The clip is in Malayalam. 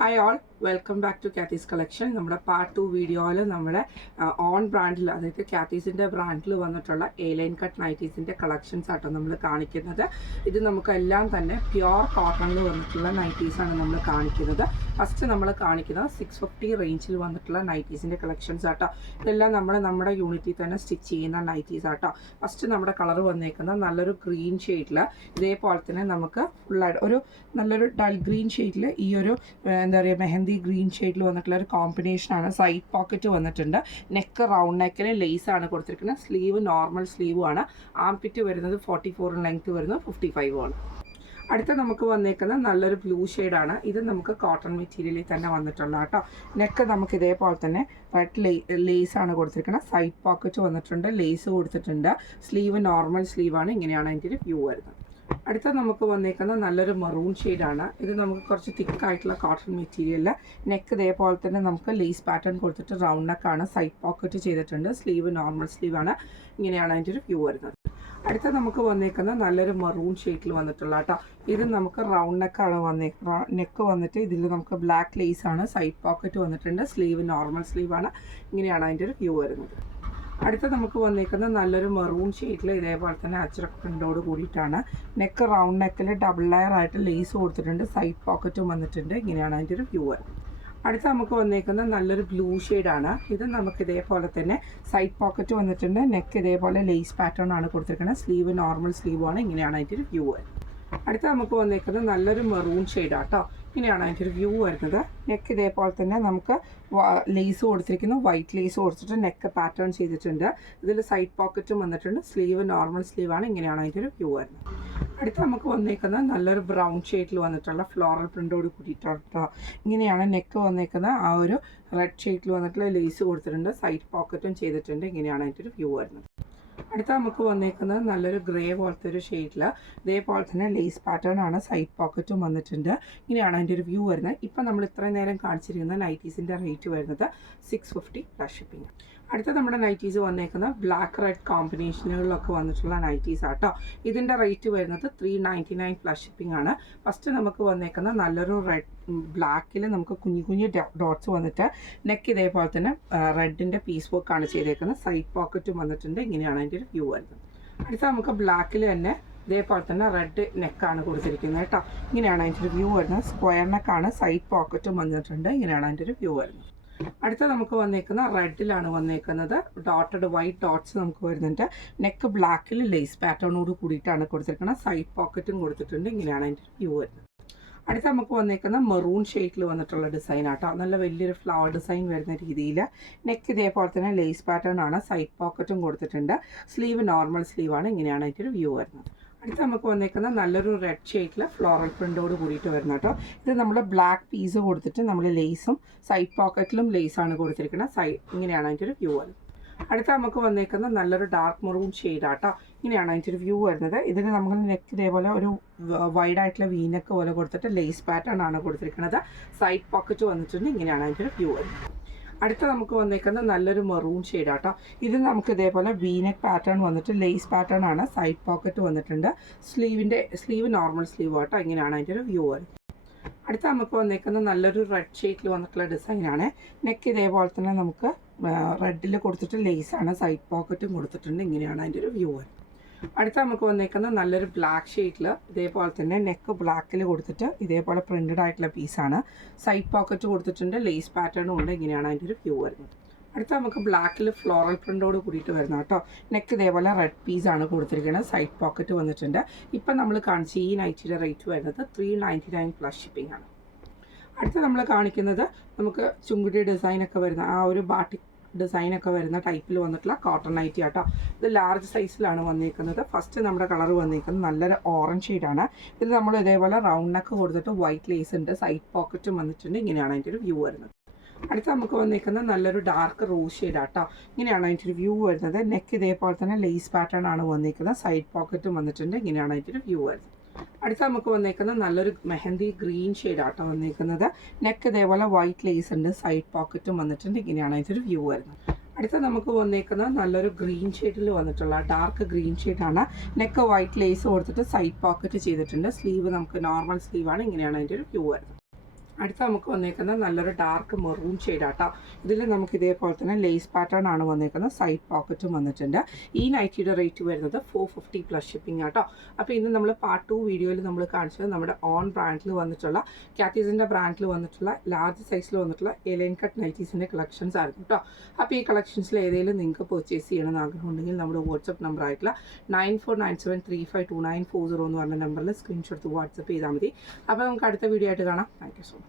Hi all, welcome back to Kathees collection. നമ്മുടെ പാർട്ട് 2 വീഡിയോയിൽ നമ്മുടെ ഓൺ ബ്രാൻഡിൽ, അതായത് കാത്തീസിൻ്റെ ബ്രാൻഡിൽ വന്നിട്ടുള്ള എ ലൈൻ കട്ട് നൈറ്റീസിൻ്റെ കളക്ഷൻസ് ആട്ടോ നമ്മൾ കാണിക്കുന്നത്. ഇത് നമുക്കെല്ലാം തന്നെ പ്യുവർ കോട്ടണിൽ വന്നിട്ടുള്ള നൈറ്റീസാണ് നമ്മൾ കാണിക്കുന്നത്. ഫസ്റ്റ് നമ്മൾ കാണിക്കുന്നത് 650 റേഞ്ചിൽ വന്നിട്ടുള്ള നൈറ്റീസിൻ്റെ കളക്ഷൻസ് ആട്ടോ. ഇതെല്ലാം നമ്മുടെ യൂണിറ്റിൽ തന്നെ സ്റ്റിച്ച് ചെയ്യുന്ന നൈറ്റീസ് ആട്ടോ. ഫസ്റ്റ് നമ്മുടെ കളർ വന്നേക്കുന്നത് നല്ലൊരു ഗ്രീൻ ഷെയ്ഡിൽ, ഇതേപോലെ തന്നെ നമുക്ക് ഫുള്ളായിട്ട് ഒരു നല്ലൊരു ഡൾ ഗ്രീൻ ഷെയ്ഡിൽ ഈ ഒരു എന്താ പറയുക മെഹന്തി ഗ്രീൻ ഷെയ്ഡിൽ വന്നിട്ടുള്ള ഒരു കോമ്പിനേഷനാണ്. സൈഡ് പോക്കറ്റ് വന്നിട്ടുണ്ട്, നെക്ക് റൗണ്ട് നെക്കിന് ലേസാണ് കൊടുത്തിരിക്കുന്നത്, സ്ലീവ് നോർമൽ സ്ലീവ് ആണ്, ആംപിറ്റ് വരുന്നത് 44 ലെങ്ത് വരുന്നത് 55 ആണ്. അടുത്ത നമുക്ക് വന്നേക്കുന്ന നല്ലൊരു ബ്ലൂ ഷെയ്ഡാണ്. ഇത് നമുക്ക് കോട്ടൺ മെറ്റീരിയലിൽ തന്നെ വന്നിട്ടുള്ള കേട്ടോ. നെക്ക് നമുക്ക് ഇതേപോലെ തന്നെ റെഡ് ലേസാണ് കൊടുത്തിരിക്കുന്നത്, സൈഡ് പോക്കറ്റ് വന്നിട്ടുണ്ട്, ലേസ് കൊടുത്തിട്ടുണ്ട്, സ്ലീവ് നോർമൽ സ്ലീവാണ്. ഇങ്ങനെയാണ് അതിൻ്റെ ഒരു വ്യൂ വരുന്നത്. അടുത്ത നമുക്ക് വന്നേക്കുന്ന നല്ലൊരു മറൂൺ ഷെയ്ഡാണ്. ഇത് നമുക്ക് കുറച്ച് തിക്കായിട്ടുള്ള കോട്ടൺ മെറ്റീരിയലിൽ നെക്ക് ഇതേപോലെ തന്നെ നമുക്ക് ലേസ് പാറ്റേൺ കൊടുത്തിട്ട് റൗണ്ട് നെക്കാണ്, സൈഡ് പോക്കറ്റ് ചെയ്തിട്ടുണ്ട്, സ്ലീവ് നോർമൽ സ്ലീവാണ്. ഇങ്ങനെയാണ് അതിൻ്റെ ഒരു വ്യൂ വരുന്നത്. അടുത്ത നമുക്ക് വന്നേക്കുന്ന നല്ലൊരു മറൂൺ ഷെയ്ഡിൽ വന്നിട്ടുള്ള കേട്ടോ. ഇത് നമുക്ക് റൗണ്ട് നെക്കാണ് നെക്ക് വന്നിട്ട് ഇതിൽ നമുക്ക് ബ്ലാക്ക് ലേസാണ്, സൈഡ് പോക്കറ്റ് വന്നിട്ടുണ്ട്, സ്ലീവ് നോർമൽ സ്ലീവാണ്. ഇങ്ങനെയാണ് അതിൻ്റെ ഒരു വ്യൂ വരുന്നത്. അടുത്ത നമുക്ക് വന്നേക്കുന്ന നല്ലൊരു മെറൂൺ ഷെയ്ഡിൽ ഇതേപോലെ തന്നെ അച്ചറക്ക് പ്രിൻ്റോട് കൂടിയിട്ടാണ്. നെക്ക് റൗണ്ട് നെക്കിൽ ഡബിൾ ലെയർ ആയിട്ട് ലേസ് കൊടുത്തിട്ടുണ്ട്, സൈഡ് പോക്കറ്റും വന്നിട്ടുണ്ട്. ഇങ്ങനെയാണ് അതിൻ്റെ ഒരു വ്യൂ വരുന്നത്. അടുത്ത നമുക്ക് വന്നേക്കുന്ന നല്ലൊരു ബ്ലൂ ഷെയ്ഡാണ്. ഇത് നമുക്ക് ഇതേപോലെ തന്നെ സൈഡ് പോക്കറ്റ് വന്നിട്ടുണ്ട്, നെക്ക് ഇതേപോലെ ലേസ് പാറ്റേൺ ആണ് കൊടുത്തിരിക്കുന്നത്, സ്ലീവ് നോർമൽ സ്ലീവാണ്. ഇങ്ങനെയാണ് അതിൻ്റെ ഒരു വ്യൂ വരുന്നത്. അടുത്ത നമുക്ക് വന്നേക്കുന്നത് നല്ലൊരു മെറൂൺ ഷെയ്ഡാട്ടോ. ഇങ്ങനെയാണ് അതിൻ്റെ ഒരു വ്യൂ വരുന്നത്. നെക്ക് ഇതേപോലെ തന്നെ നമുക്ക് ലേസ് കൊടുത്തിരിക്കുന്നു, വൈറ്റ് ലേസ് കൊടുത്തിട്ട് നെക്ക് പാറ്റേൺ ചെയ്തിട്ടുണ്ട്. ഇതിൽ സൈഡ് പോക്കറ്റും വന്നിട്ടുണ്ട്, സ്ലീവ് നോർമൽ സ്ലീവാണ്. ഇങ്ങനെയാണ് അതിൻ്റെ ഒരു വ്യൂ വരുന്നത്. അടുത്ത് നമുക്ക് വന്നേക്കുന്നത് നല്ലൊരു ബ്രൗൺ ഷെയ്ഡിൽ വന്നിട്ടുള്ള ഫ്ലോറൽ പ്രിൻ്റോട് കൂടിയിട്ടോ. ഇങ്ങനെയാണ് നെക്ക് വന്നേക്കുന്നത്. ആ ഒരു റെഡ് ഷെയ്ഡിൽ വന്നിട്ടുള്ള ലേസ് കൊടുത്തിട്ടുണ്ട്, സൈഡ് പോക്കറ്റും ചെയ്തിട്ടുണ്ട്. ഇങ്ങനെയാണ് അതിൻ്റെ ഒരു വ്യൂ വരുന്നത്. അടുത്ത നമുക്ക് വന്നേക്കുന്നത് നല്ലൊരു ഗ്രേ പോലത്തെ ഒരു ഷെയ്ഡിൽ ഇതേപോലെ തന്നെ ലേസ് പാറ്റേൺ ആണ്, സൈഡ് പോക്കറ്റും വന്നിട്ടുണ്ട്. ഇങ്ങനെയാണ് അതിൻ്റെ ഒരു വ്യൂ വരുന്നത്. ഇപ്പം നമ്മൾ ഇത്രയും നേരം കാണിച്ചിരിക്കുന്ന നൈറ്റീസിൻ്റെ റേറ്റ് വരുന്നത് 650 പ്ലസ് ഷിപ്പിംഗ്. അടുത്ത നമ്മുടെ നൈറ്റീസ് വന്നേക്കുന്നത് ബ്ലാക്ക് റെഡ് കോമ്പിനേഷനുകളിലൊക്കെ വന്നിട്ടുള്ള നൈറ്റീസ് ആട്ടോ. ഇതിൻ്റെ റേറ്റ് വരുന്നത് 399 പ്ലസ് ഷിപ്പിംഗ് ആണ്. ഫസ്റ്റ് നമുക്ക് വന്നേക്കുന്ന നല്ലൊരു റെഡ് ബ്ലാക്കിൽ നമുക്ക് കുഞ്ഞു കുഞ്ഞു ഡോട്ട്സ് വന്നിട്ട് നെക്ക് ഇതേപോലെ തന്നെ റെഡിൻ്റെ പീസ് വർക്കാണ് ചെയ്തേക്കുന്നത്, സൈഡ് പോക്കറ്റും വന്നിട്ടുണ്ട്. ഇങ്ങനെയാണ് അതിൻ്റെ ഒരു വ്യൂ വരുന്നത്. അടുത്ത നമുക്ക് ബ്ലാക്കിൽ തന്നെ ഇതേപോലെ തന്നെ റെഡ് നെക്കാണ് കൊടുത്തിരിക്കുന്നത് കേട്ടോ. ഇങ്ങനെയാണ് അതിൻ്റെ ഒരു വ്യൂ വരുന്നത്. സ്ക്വയർ നെക്കാണ്, സൈഡ് പോക്കറ്റും വന്നിട്ടുണ്ട്. ഇങ്ങനെയാണ് അതിൻ്റെ ഒരു വ്യൂ വരുന്നത്. അടുത്ത നമുക്ക് വന്നേക്കുന്ന റെഡിലാണ് വന്നേക്കുന്നത്, ഡോട്ടഡ് വൈറ്റ് ഡോട്ട്സ് നമുക്ക് വരുന്നുണ്ട്. നെക്ക് ബ്ലാക്കിൽ ലേസ് പാറ്റേണോട് കൂടിയിട്ടാണ് കൊടുത്തിരിക്കുന്നത്, സൈഡ് പോക്കറ്റും കൊടുത്തിട്ടുണ്ട്. ഇങ്ങനെയാണ് അതിൻ്റെ വ്യൂ വരുന്നത്. അടുത്ത നമുക്ക് വന്നേക്കുന്ന മെറൂൺ ഷെയ്ഡിൽ വന്നിട്ടുള്ള ഡിസൈൻ ആട്ടോ. നല്ല വലിയൊരു ഫ്ലവർ ഡിസൈൻ വരുന്ന രീതിയിൽ നെക്ക് ഇതേപോലെ തന്നെ ലേസ് പാറ്റേൺ ആണ്, സൈഡ് പോക്കറ്റും കൊടുത്തിട്ടുണ്ട്, സ്ലീവ് നോർമൽ സ്ലീവാണ്. ഇങ്ങനെയാണ് അതിൻ്റെ ഒരു വ്യൂ വരുന്നത്. അടുത്ത് നമുക്ക് വന്നേക്കുന്ന നല്ലൊരു റെഡ് ഷെയ്ഡിൽ ഫ്ലോറൽ പ്രിൻ്റോട് കൂടിയിട്ട് വരുന്ന കേട്ടോ. ഇത് നമ്മൾ ബ്ലാക്ക് പീസ് കൊടുത്തിട്ട് നമ്മൾ ലേസും സൈഡ് പോക്കറ്റിലും ലേസാണ് കൊടുത്തിരിക്കുന്നത്. ഇങ്ങനെയാണ് അതിൻ്റെ ഒരു വ്യൂ വരുന്നത്. അടുത്ത നമുക്ക് വന്നേക്കുന്ന നല്ലൊരു ഡാർക്ക് മെറൂൺ ഷെയ്ഡാട്ടോ. ഇങ്ങനെയാണ് അതിൻ്റെ ഒരു വ്യൂ വരുന്നത്. ഇതിന് നമുക്ക് നെക്ക് ഇതേപോലെ ഒരു വൈഡായിട്ടുള്ള വീനെക്ക് പോലെ കൊടുത്തിട്ട് ലേസ് പാറ്റേൺ ആണ് കൊടുത്തിരിക്കുന്നത്, സൈഡ് പോക്കറ്റ് വന്നിട്ടുണ്ട്. ഇങ്ങനെയാണ് അതിൻ്റെ ഒരു വ്യൂ വരുന്നത്. അടുത്ത നമുക്ക് വന്നേക്കുന്നത് നല്ലൊരു മെറൂൺ ഷെയ്ഡാട്ടോ. ഇത് നമുക്ക് ഇതേപോലെ വീനെക്ക് പാറ്റേൺ വന്നിട്ട് ലേസ് പാറ്റേൺ ആണ്, സൈഡ് പോക്കറ്റ് വന്നിട്ടുണ്ട്, സ്ലീവ് നോർമൽ സ്ലീവ് ആട്ടോ. ഇങ്ങനെയാണ് അതിൻ്റെ ഒരു വ്യൂ വരുന്നത്. അടുത്ത നമുക്ക് വന്നേക്കുന്നത് നല്ലൊരു റെഡ് ഷെയ്ഡിൽ വന്നിട്ടുള്ള ഡിസൈനാണ്. നെക്ക് ഇതേപോലെ തന്നെ നമുക്ക് റെഡിൽ കൊടുത്തിട്ട് ലേസാണ്, സൈഡ് പോക്കറ്റും കൊടുത്തിട്ടുണ്ട്. ഇങ്ങനെയാണ് അതിൻ്റെ ഒരു വ്യൂ വരുന്നത്. അടുത്ത നമുക്ക് വന്നേക്കുന്നത് നല്ലൊരു ബ്ലാക്ക് ഷെയ്ഡിൽ ഇതേപോലെ തന്നെ നെക്ക് ബ്ലാക്കിൽ കൊടുത്തിട്ട് ഇതേപോലെ പ്രിൻറ്റഡ് ആയിട്ടുള്ള പീസാണ്, സൈഡ് പോക്കറ്റ് കൊടുത്തിട്ടുണ്ട്, ലേസ് പാറ്റേണും ഉണ്ട്. ഇങ്ങനെയാണ് അതിൻ്റെ ഒരു വ്യൂ വരുന്നത്. അടുത്ത നമുക്ക് ബ്ലാക്കിൽ ഫ്ലോറൽ പ്രിൻ്റോട് കൂടിയിട്ട് വരുന്ന കേട്ടോ. നെക്ക് ഇതേപോലെ റെഡ് പീസാണ് കൊടുത്തിരിക്കുന്നത്, സൈഡ് പോക്കറ്റ് വന്നിട്ടുണ്ട്. ഇപ്പം നമ്മൾ കാണിച്ച ഈ നൈറ്റിയുടെ റേറ്റ് വരുന്നത് 399 പ്ലസ് ഷിപ്പിംഗ് ആണ്. അടുത്ത നമ്മൾ കാണിക്കുന്നത് നമുക്ക് ചുങ്കുടി ഡിസൈനൊക്കെ വരുന്ന ആ ഒരു ബാട്ടിക് ഡിസൈനൊക്കെ വരുന്ന ടൈപ്പിൽ വന്നിട്ടുള്ള കോട്ടൺ നൈറ്റി ആട്ടോ. ഇത് ലാർജ് സൈസിലാണ് വന്നിരിക്കുന്നത്. ഫസ്റ്റ് നമ്മുടെ കളർ വന്നിരിക്കുന്നത് നല്ലൊരു ഓറഞ്ച് ഷെയ്ഡാണ്. ഇത് നമ്മൾ ഇതേപോലെ റൗണ്ട് നെക്ക് കൊടുത്തിട്ട് വൈറ്റ് ലേസ് ഉണ്ട്, സൈഡ് പോക്കറ്റും വന്നിട്ടുണ്ട്. ഇങ്ങനെയാണ് അതിൻ്റെ ഒരു വ്യൂ വരുന്നത്. അടുത്ത് നമുക്ക് വന്നിരിക്കുന്നത് നല്ലൊരു ഡാർക്ക് റോസ് ഷെയ്ഡാട്ടോ. ഇങ്ങനെയാണ് അതിൻ്റെ ഒരു വ്യൂ വരുന്നത്. നെക്ക് ഇതേപോലെ തന്നെ ലേസ് പാറ്റേൺ ആണ് വന്നിരിക്കുന്നത്, സൈഡ് പോക്കറ്റും വന്നിട്ടുണ്ട്. ഇങ്ങനെയാണ് അതിൻ്റെ ഒരു വ്യൂ വരുന്നത്. അടുത്ത നമുക്ക് വന്നേക്കുന്നത് നല്ലൊരു മെഹന്തി ഗ്രീൻ ഷെയ്ഡാട്ടോ വന്നിരിക്കുന്നത്. നെക്ക് ഇതേപോലെ വൈറ്റ് ലേസ് ഉണ്ട്, സൈഡ് പോക്കറ്റും വന്നിട്ടുണ്ട്. ഇങ്ങനെയാണ് അതിൻ്റെ ഒരു വ്യൂ വരുന്നത്. അടുത്ത നമുക്ക് വന്നേക്കുന്നത് നല്ലൊരു ഗ്രീൻ ഷെയ്ഡിൽ വന്നിട്ടുള്ള ഡാർക്ക് ഗ്രീൻ ഷെയ്ഡാണ്. നെക്ക് വൈറ്റ് ലേസ് കൊടുത്തിട്ട് സൈഡ് പോക്കറ്റ് ചെയ്തിട്ടുണ്ട്, സ്ലീവ് നമുക്ക് നോർമൽ സ്ലീവാണ്. ഇങ്ങനെയാണ് അതിൻ്റെ ഒരു വ്യൂ വരുന്നത്. അടുത്ത നമുക്ക് വന്നേക്കുന്നത് നല്ലൊരു ഡാർക്ക് മെറൂൺ ഷെയ്ഡാട്ടോ. ഇതിൽ നമുക്ക് ഇതേപോലെ തന്നെ ലേസ് പാറ്റേൺ ആണ് വന്നേക്കുന്നത്. സൈഡ് പോക്കറ്റും വന്നിട്ടുണ്ട്. ഈ നൈറ്റിയുടെ റേറ്റ് വരുന്നത് 450 പ്ലസ് ഷിപ്പിംഗ് ആട്ടോ. അപ്പോൾ ഇന്ന് നമ്മൾ പാർട്ട് 2 വീഡിയോയിൽ നമ്മൾ കാണിച്ചത് നമ്മുടെ ഓൺ ബ്രാൻഡിൽ വന്നിട്ടുള്ള കാത്തീസിൻ്റെ ബ്രാൻഡിൽ വന്നിട്ടുള്ള ലാർജ് സൈസിൽ വന്നിട്ടുള്ള എലൈൻ കട്ട് നൈറ്റീസിൻ്റെ കളക്ഷൻസ് ആയിരുന്നു കേട്ടോ. അപ്പോൾ ഈ കളക്ഷൻസിൽ ഏതെങ്കിലും നിങ്ങൾക്ക് പർച്ചേസ് ചെയ്യണമെന്ന് ആഗ്രഹമുണ്ടെങ്കിൽ നമ്മുടെ വാട്സപ്പ് നമ്പർ ആയിട്ടുള്ള 9497352940 എന്ന് പറഞ്ഞ നമ്പറിൽ സ്ക്രീൻഷോട്ട് വാട്സപ്പ് ചെയ്താൽ മതി. അപ്പോൾ നമുക്ക് അടുത്ത വീഡിയോ ആയിട്ട് കാണാം. Thank you so much.